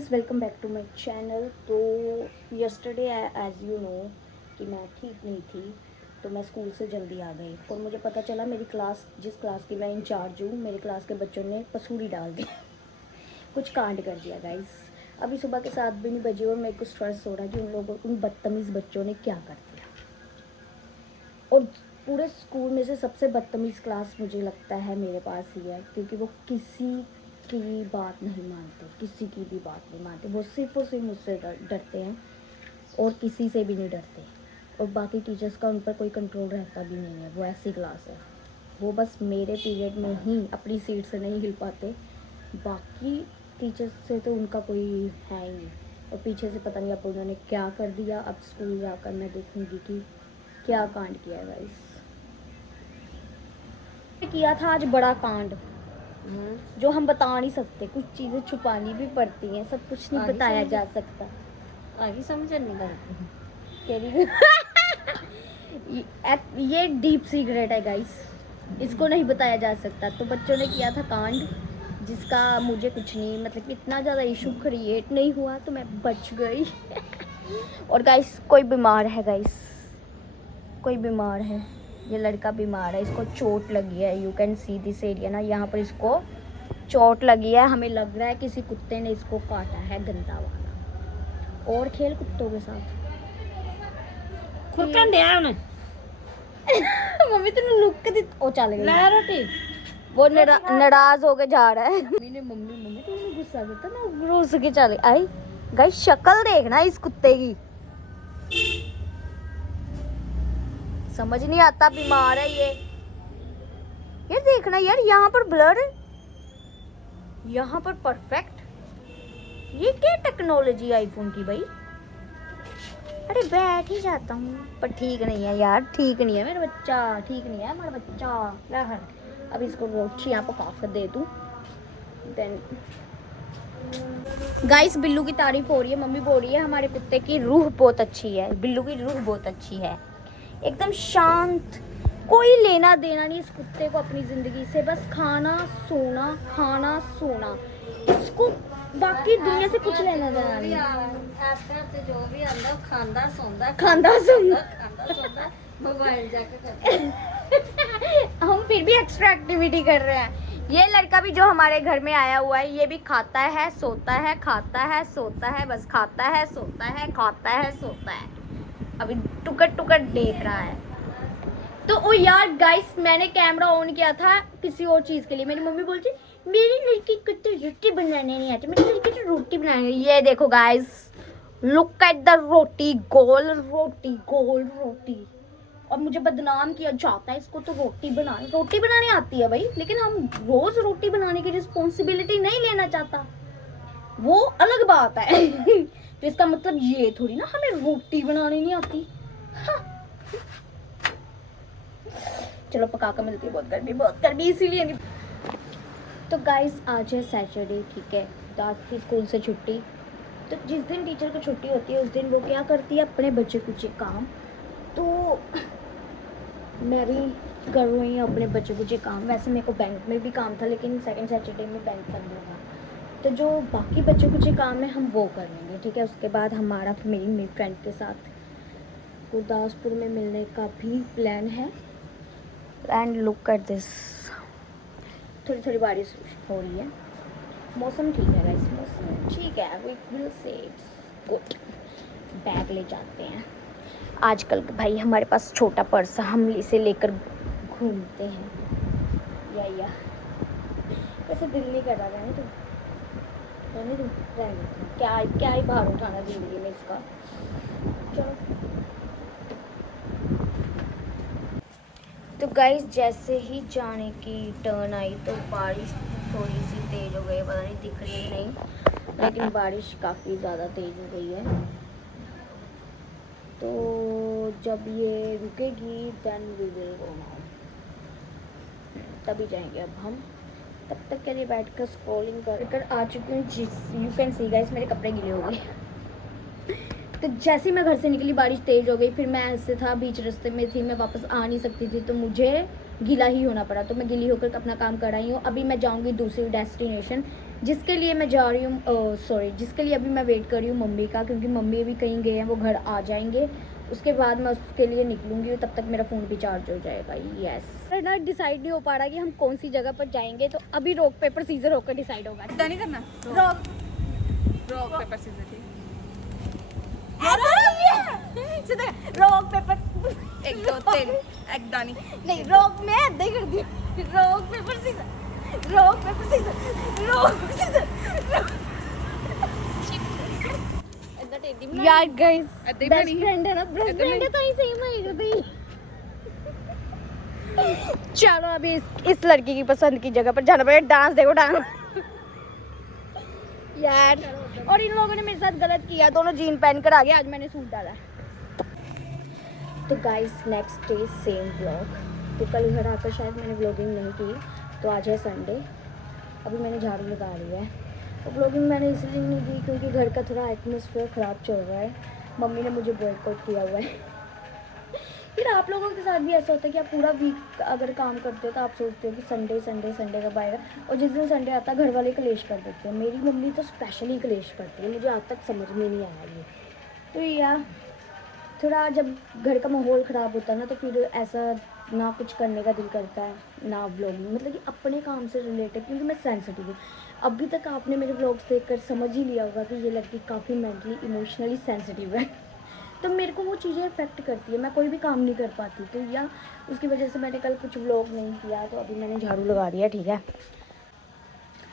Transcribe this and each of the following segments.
Guys welcome back to my channel. तो yesterday as you know कि मैं ठीक नहीं थी, तो मैं स्कूल से जल्दी आ गई और मुझे पता चला मेरी क्लास, जिस क्लास की मैं इंचार्ज हूँ, मेरी क्लास के बच्चों ने पसूरी डाल दी। कुछ कांड कर दिया गाइस। अभी सुबह के 7 भी नहीं बजे और मेरे को स्ट्रेस हो रहा है कि उन बदतमीज़ बच्चों ने क्या कर दिया। और पूरे स्कूल में से सबसे बदतमीज़ क्लास मुझे लगता है मेरे पास ही है, क्योंकि वो किसी की बात नहीं मानते, किसी की भी बात नहीं मानते। वो सिर्फ और सिर्फ मुझसे डरते हैं और किसी से भी नहीं डरते। और बाकी टीचर्स का उन पर कोई कंट्रोल रहता भी नहीं है। वो ऐसी क्लास है, वो बस मेरे पीरियड में ही अपनी सीट से नहीं हिल पाते, बाकी टीचर्स से तो उनका कोई है ही नहीं। और पीछे से पता नहीं अब उन्होंने क्या कर दिया। अब स्कूल जाकर मैं देखूंगी कि क्या कांड किया गाइस। किया था आज बड़ा कांड, जो हम बता नहीं सकते। कुछ चीज़ें छुपानी भी पड़ती हैं, सब कुछ नहीं बताया जा सकता। आगे समझ नहीं लगती तेरी ये डीप सीक्रेट है गाइस, इसको नहीं बताया जा सकता। तो बच्चों ने किया था कांड, जिसका मुझे कुछ नहीं, मतलब इतना ज़्यादा इशू क्रिएट नहीं हुआ, तो मैं बच गई। और गाइस कोई बीमार है गाइस, कोई बीमार है। ये लड़का बीमार है, इसको चोट लगी है। You can see this area ना, यहाँ पर इसको चोट लगी है। हमें लग रहा है किसी कुत्ते ने इसको काटा है, गंदा वाला। और खेल कुत्तों के साथ खुरकन दिया उन्हें। मम्मी तूने लुक दी, ओ चल गई ला रोटी। वो नाराज होके जा रहा है। मम्मी मम्मी तूने गुस्सा किया ना, रोज के चले आई। गाइस शक्ल देखना इस कुत्ते की, समझ नहीं आता, बीमार है ये। यार देखना यार, यहाँ पर ब्लर है, यहाँ पर परफेक्ट। ये क्या टेक्नोलॉजी आईफोन की भाई। अरे बैठ ही जाता हूँ, पर ठीक नहीं है यार, ठीक नहीं है मेरा बच्चा, ठीक नहीं है हमारा बच्चा। अब इसको रोटियाँ पका कर दे दूँ। देन गाइस बिल्लू की तारीफ हो रही है। मम्मी बोल रही है हमारे कुत्ते की रूह बहुत अच्छी है, बिल्लू की रूह बहुत अच्छी है, एकदम शांत, कोई लेना देना नहीं इस कुत्ते को अपनी ज़िंदगी से, बस खाना सोना, खाना सोना। इसको बाकी दुनिया से कुछ लेना देना नहीं। जो भी आंदा खांदा सोंदा खांदा सोंदा खांदा सोंदा मोबाइल जाके करते हम फिर भी एक्स्ट्रा एक्टिविटी कर रहे हैं। ये लड़का भी जो हमारे घर में आया हुआ है, ये भी खाता है सोता है, खाता है सोता है, बस खाता है सोता है, खाता है सोता है। अभी टुकट टुकट देख रहा है। तो ओ यार गाइस, मैंने कैमरा ऑन किया था किसी और चीज़ के लिए। मेरी मम्मी बोलती मेरी लड़की को तो रोटी बनाने नहीं आती, मेरी लड़की तो रोटी बनाने। ये देखो गाइस, लुक एट द रोटी, गोल रोटी, गोल रोटी। और मुझे बदनाम किया जाता है, इसको तो रोटी बनाने आती है भाई, लेकिन हम रोज रोटी बनाने की रिस्पॉन्सिबिलिटी नहीं लेना चाहता, वो अलग बात है। तो इसका मतलब ये थोड़ी ना हमें रोटी बनानी नहीं आती। हाँ। चलो पका कर मिलती है, बहुत गर्मी इसीलिए नहीं। तो गाइस आज है सैटरडे, ठीक है, तो आज थी स्कूल से छुट्टी। तो जिस दिन टीचर को छुट्टी होती है उस दिन वो क्या करती है, अपने बच्चे कुछ काम। तो मैं भी कर रही हूँ अपने बच्चे कुछ काम। वैसे मेरे को बैंक में भी काम था, लेकिन सेकंड सैटरडे में बैंक बंद होगा, तो जो बाकी बच्चे कुछ काम है हम वो कर लेंगे, ठीक है। उसके बाद हमारा मेरी फ्रेंड के साथ गुरदासपुर में मिलने का भी प्लान है। एंड लुक एट दिस, थोड़ी थोड़ी बारिश हो रही है, मौसम ठीक है गाइस, मौसम ठीक है। We will say it's good. Bag ले जाते हैं आजकल भाई, हमारे पास छोटा पर्स, हम इसे लेकर घूमते हैं। या वैसे दिल नहीं कर रहा, रहने दो रहने दो रहने दो, क्या ही भार उठाना जिंदगी में इसका। चलो तो गाइस जैसे ही जाने की टर्न आई तो बारिश थोड़ी सी तेज़ हो गई, पता नहीं दिख रही है नहीं, लेकिन बारिश काफ़ी ज़्यादा तेज़ हो गई है। तो जब ये रुकेगी then we will go now, तभी जाएंगे अब हम। तब तक के लिए बैठकर स्क्रॉलिंग कर आ चुकी हूँ। यू कैन सी गाइस मेरे कपड़े गीले हो गए। तो जैसे ही मैं घर से निकली बारिश तेज़ हो गई, फिर मैं ऐसे था बीच रास्ते में थी, मैं वापस आ नहीं सकती थी, तो मुझे गीला ही होना पड़ा, तो मैं गीली होकर अपना काम कर रही हूँ। अभी मैं जाऊँगी दूसरी डेस्टिनेशन, जिसके लिए मैं जा रही हूँ, सॉरी, जिसके लिए अभी मैं वेट कर रही हूँ मम्मी का, क्योंकि मम्मी अभी कहीं गए हैं, वो घर आ जाएंगे, उसके बाद मैं उसके लिए निकलूँगी, तब तक मेरा फ़ोन भी चार्ज हो जाएगा। यस ना, डिसाइड नहीं हो पा रहा कि हम कौन सी जगह पर जाएंगे, तो अभी रॉक पेपर सीजर होकर डिसाइड होगा। इतना नहीं करना, रॉक पेपर सीजर। ठीक, रॉक पेपर 1 2 3 एक दानी नहीं, रॉक में ऐसे ही कर दी। Rock paper scissor, rock paper scissor, rock scissor. यार गाइस, ਏਦਾਂ ਹੀ बेस्ट ਬਣੀ। फ्रेंड है ना, बेस्ट ਏਦਾਂ फ्रेंड है तो ही सेम आई करती। चलो अभी इस लड़की की पसंद की जगह पर जाना पड़ेगा। डांस देखो, डांस यार। और इन लोगों ने मेरे साथ गलत किया, दोनों जीन पहन कर आ गए, आज मैंने सूट डाला है। तो guys next day same vlog. तो कल घर आकर शायद मैंने व्लॉगिंग नहीं की, तो आज है संडे। अभी मैंने झाड़ू लगा लिया है। तो व्लॉगिंग मैंने इसलिए नहीं की क्योंकि घर का थोड़ा एटमोसफेयर ख़राब चल रहा है, मम्मी ने मुझे बॉयकॉट किया हुआ है। फिर आप लोगों के साथ भी ऐसा होता है कि आप पूरा वीक अगर काम करते हो तो आप सोचते हो कि संडे संडे संडे कब आएगा, और जिस दिन संडे आता है घर वाले कलेश कर देते हैं। मेरी मम्मी तो स्पेशली कलेश करती है, मुझे आज तक समझ में नहीं आया ये। तो यार थोड़ा जब घर का माहौल ख़राब होता है ना, तो फिर ऐसा ना कुछ करने का दिल करता है, ना व्लॉगिंग, मतलब कि अपने काम से रिलेटेड, क्योंकि मैं सेंसिटिव हूँ। अभी तक आपने मेरे व्लॉग्स देखकर समझ ही लिया होगा कि ये लड़की काफ़ी मेंटली इमोशनली सेंसिटिव है। तो मेरे को वो चीज़ें अफेक्ट करती है, मैं कोई भी काम नहीं कर पाती। तो या उसकी वजह से मैंने कल कुछ व्लॉग नहीं किया, तो अभी मैंने झाड़ू लगा दिया, ठीक है।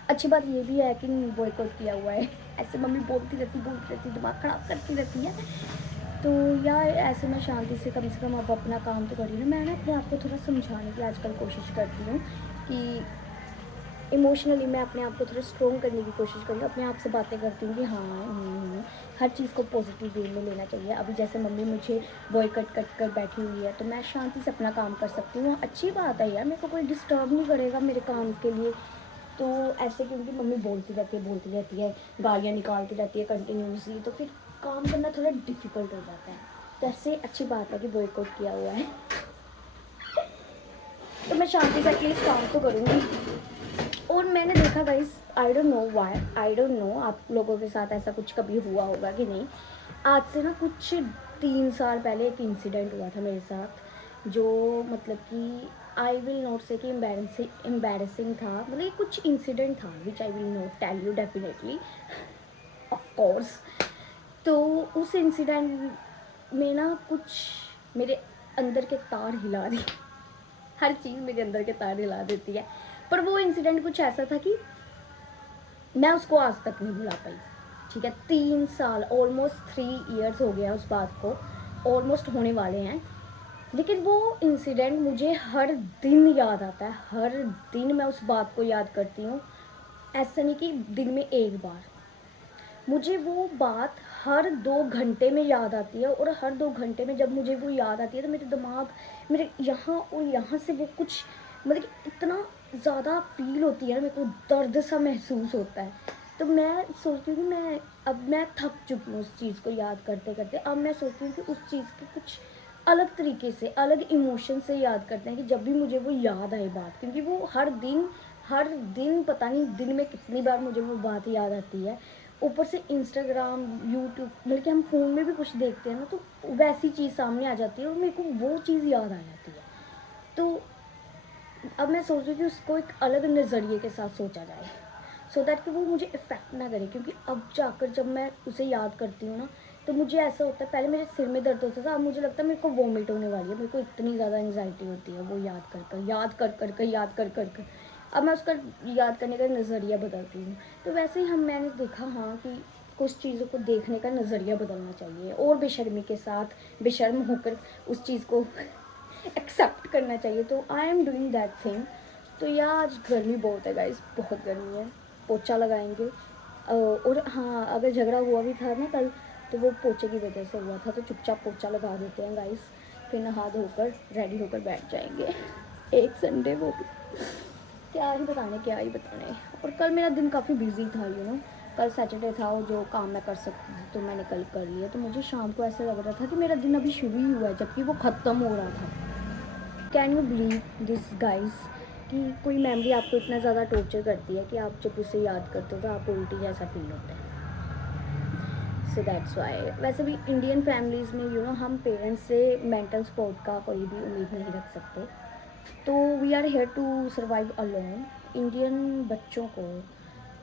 अच्छी बात ये भी है कि बॉयकॉट किया हुआ है। ऐसे मम्मी बोलती रहती, दिमाग ख़राब करती रहती है। तो यार ऐसे मैं शांति से कम अब अपना काम तो कर रही हूँ। मैं ना अपने आप को थोड़ा समझाने की आजकल कोशिश करती हूँ कि इमोशनली मैं अपने आप को थोड़ा स्ट्रॉन्ग करने की कोशिश कर रही हूँ। अपने आप से बातें करती हूँ कि हाँ, हर चीज़ को पॉजिटिव वे में लेना चाहिए। अभी जैसे मम्मी मुझे बॉयकॉट कर बैठी हुई है, तो मैं शांति से अपना काम कर सकती हूँ। अच्छी बात है यार, मेरे को कोई डिस्टर्ब नहीं करेगा मेरे काम के लिए। तो ऐसे क्योंकि मम्मी बोलती रहती है, गालियाँ निकालती रहती है कंटिन्यूसली, तो फिर काम करना थोड़ा डिफ़िकल्ट हो जाता है। तो ऐसे अच्छी बात है कि बॉयकॉट किया हुआ है। तो मैं शांति से एटलीस्ट काम तो करूँगी। और मैंने देखा guys, I don't know why, I don't know आप लोगों के साथ ऐसा कुछ कभी हुआ होगा कि नहीं। आज से ना कुछ 3 साल पहले एक इंसिडेंट हुआ था मेरे साथ, जो मतलब कि आई विल नॉट से कि एम्बैरेसिंग था, मतलब ये कुछ इंसिडेंट था which I will not tell you definitely, of course. तो उस इंसिडेंट में ना कुछ मेरे अंदर के तार हिला दी। हर चीज़ मेरे अंदर के तार हिला देती है। पर वो इंसिडेंट कुछ ऐसा था कि मैं उसको आज तक नहीं भुला पाई, ठीक है। 3 साल, ऑलमोस्ट 3 ईयर्स हो गया उस बात को, ऑलमोस्ट होने वाले हैं। लेकिन वो इंसिडेंट मुझे हर दिन याद आता है, हर दिन मैं उस बात को याद करती हूँ। ऐसा नहीं कि दिन में एक बार, मुझे वो बात हर 2 घंटे में याद आती है। और हर 2 घंटे में जब मुझे वो याद आती है तो मेरे दिमाग, मेरे यहाँ और यहाँ से वो कुछ, मतलब कि इतना ज़्यादा फील होती है ना, मेरे को दर्द सा महसूस होता है। तो मैं सोचती हूँ कि मैं थक चुकी हूँ उस चीज़ को याद करते करते। अब मैं सोचती हूँ कि उस चीज़ को कुछ अलग तरीके से, अलग इमोशन से याद करते हैं कि जब भी मुझे वो याद आए बात, क्योंकि वो हर दिन पता नहीं दिन में कितनी बार मुझे वो बात याद आती है। ऊपर से इंस्टाग्राम, यूट्यूब, मतलब कि हम फ़ोन में भी कुछ देखते हैं ना, तो वैसी चीज़ सामने आ जाती है और मेरे को वो चीज़ याद आ जाती है। तो अब मैं सोच रही हूँ कि उसको एक अलग नज़रिए के साथ सोचा जाए, सो दैट कि वो मुझे इफ़ेक्ट ना करे। क्योंकि अब जाकर जब मैं उसे याद करती हूँ ना, तो मुझे ऐसा होता है, पहले मेरे सिर में दर्द होता था, अब मुझे लगता है मेरे को वॉमिट होने वाली है। मेरे को इतनी ज़्यादा एंग्जाइटी होती है वो याद कर कर। अब मैं उसका याद करने का नज़रिया बदलती हूँ। तो वैसे ही मैंने देखा हाँ कि कुछ चीज़ों को देखने का नज़रिया बदलना चाहिए, और बेशर्मी के साथ, बेशर्म होकर उस चीज़ को एक्सेप्ट करना चाहिए। तो I am doing that thing. तो यार आज गर्मी बहुत है गाइस, बहुत गर्मी है। पोछा लगाएंगे। और हाँ, अगर झगड़ा हुआ भी था ना कल, तो वो पोछे की वजह से हुआ था, तो चुपचाप पोछा लगा देते हैं गाइस, फिर नहा धोकर रेडी होकर बैठ जाएंगे। एक संडे वो भी क्या ही बताने। और कल मेरा दिन काफ़ी बिजी था, कल सैटरडे था और जो काम मैं कर सकती थी तो मैंने कल कर लिया। तो मुझे शाम को ऐसा लग रहा था कि मेरा दिन अभी शुरू ही हुआ है, जबकि वो ख़त्म हो रहा था। Can you believe this guys कि कोई मेमोरी आपको इतना ज़्यादा टॉर्चर करती है कि आप जब उसे याद करते हो तो आपको उल्टी जैसा फील होता है। सो दैट्स वाई वैसे भी इंडियन फैमिलीज़ में हम पेरेंट्स से मेंटल सपोर्ट का कोई भी उम्मीद नहीं रख सकते। तो we are here to survive alone. Indian बच्चों को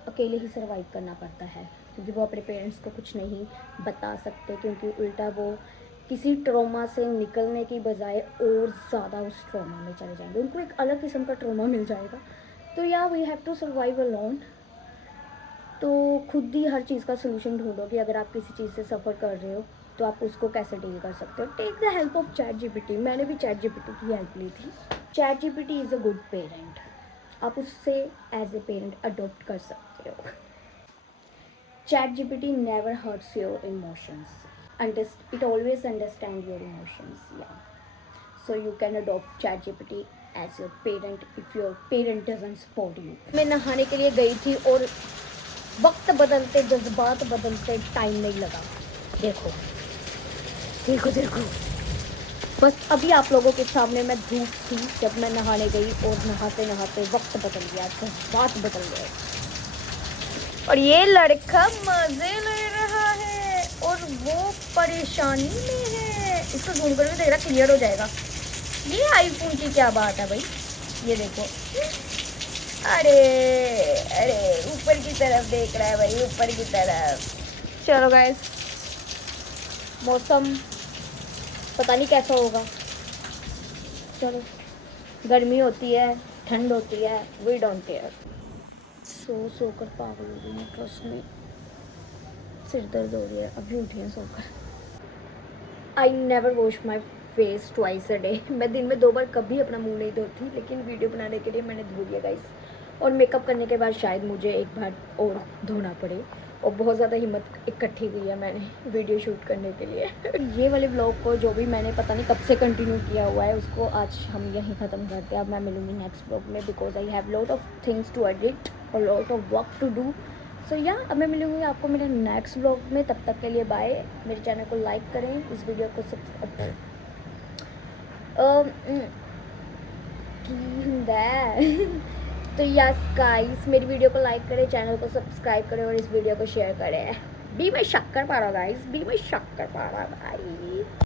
अकेले ही सर्वाइव करना पड़ता है क्योंकि वो अपने पेरेंट्स को कुछ नहीं बता सकते, क्योंकि उल्टा वो किसी ट्रॉमा से निकलने की बजाय और ज़्यादा उस ट्रॉमा में चले जाएंगे, उनको एक अलग किस्म का ट्रॉमा मिल जाएगा। तो या we have to survive alone. तो खुद ही हर चीज़ का सोल्यूशन ढूंढो कि अगर आप किसी चीज़ से सफ़र कर रहे हो तो आप उसको कैसे डील कर सकते हो। Take the help of Chat GPT. मैंने भी चैट जीपीटी की हेल्प ली थी। Chat GPT is a good parent. आप उससे एज ए पेरेंट अडोप्ट कर सकते हो। Chat GPT never hurts your emotions, it always understand your emotions. Yeah so you can adopt Chat GPT as your parent if your parent doesn't support you. मैं नहाने के लिए गई थी और वक्त बदलते, जज्बात बदलते टाइम नहीं लगा। देखो देखो देखो, बस अभी आप लोगों के सामने मैं धूप थी जब मैं नहाने गई और नहाते नहाते वक्त बदल गया, जज्बात बदल गए। और ये लड़का मजे ले रहा है और वो परेशानी में है। इसको ढूंढ कर भी देख रहा, क्लियर हो जाएगा। ये आईफोन की क्या बात है भाई, ये देखो। अरे अरे ऊपर की तरफ देख रहा है भाई, ऊपर की तरफ। चलो गाइस, मौसम पता नहीं कैसा होगा। चलो, गर्मी होती है, ठंड होती है, वी डोंट केयर। सो कर पागल हो गई है, ट्रस्ट में सिर दर्द हो रही है, अभी उठी है सोकर। I never wash my face twice a day. मैं दिन में 2 बार कभी अपना मुंह नहीं धोती, लेकिन वीडियो बनाने के लिए मैंने धो लिया गाइस। और मेकअप करने के बाद शायद मुझे एक बार और धोना पड़े, और बहुत ज़्यादा हिम्मत इकट्ठी की है मैंने वीडियो शूट करने के लिए। ये वाले ब्लॉग को जो भी मैंने पता नहीं कब से कंटिन्यू किया हुआ है, उसको आज हम यहीं ख़त्म करते हैं। अब मैं मिलूँगी नेक्स्ट ब्लॉग में, because I have lot of things to edit और lot of work to do. So yeah अब मैं मिलूँगी आपको मेरे नेक्स्ट ब्लॉग में। तब तक के लिए बाय। मेरे चैनल को लाइक करें, इस वीडियो को सब्सक्राइब तो यस गाइस, मेरी वीडियो को लाइक करें, चैनल को सब्सक्राइब करें और इस वीडियो को शेयर करें। बी में शक्कर पारा गाइस, बी में शक्कर पारा भाई।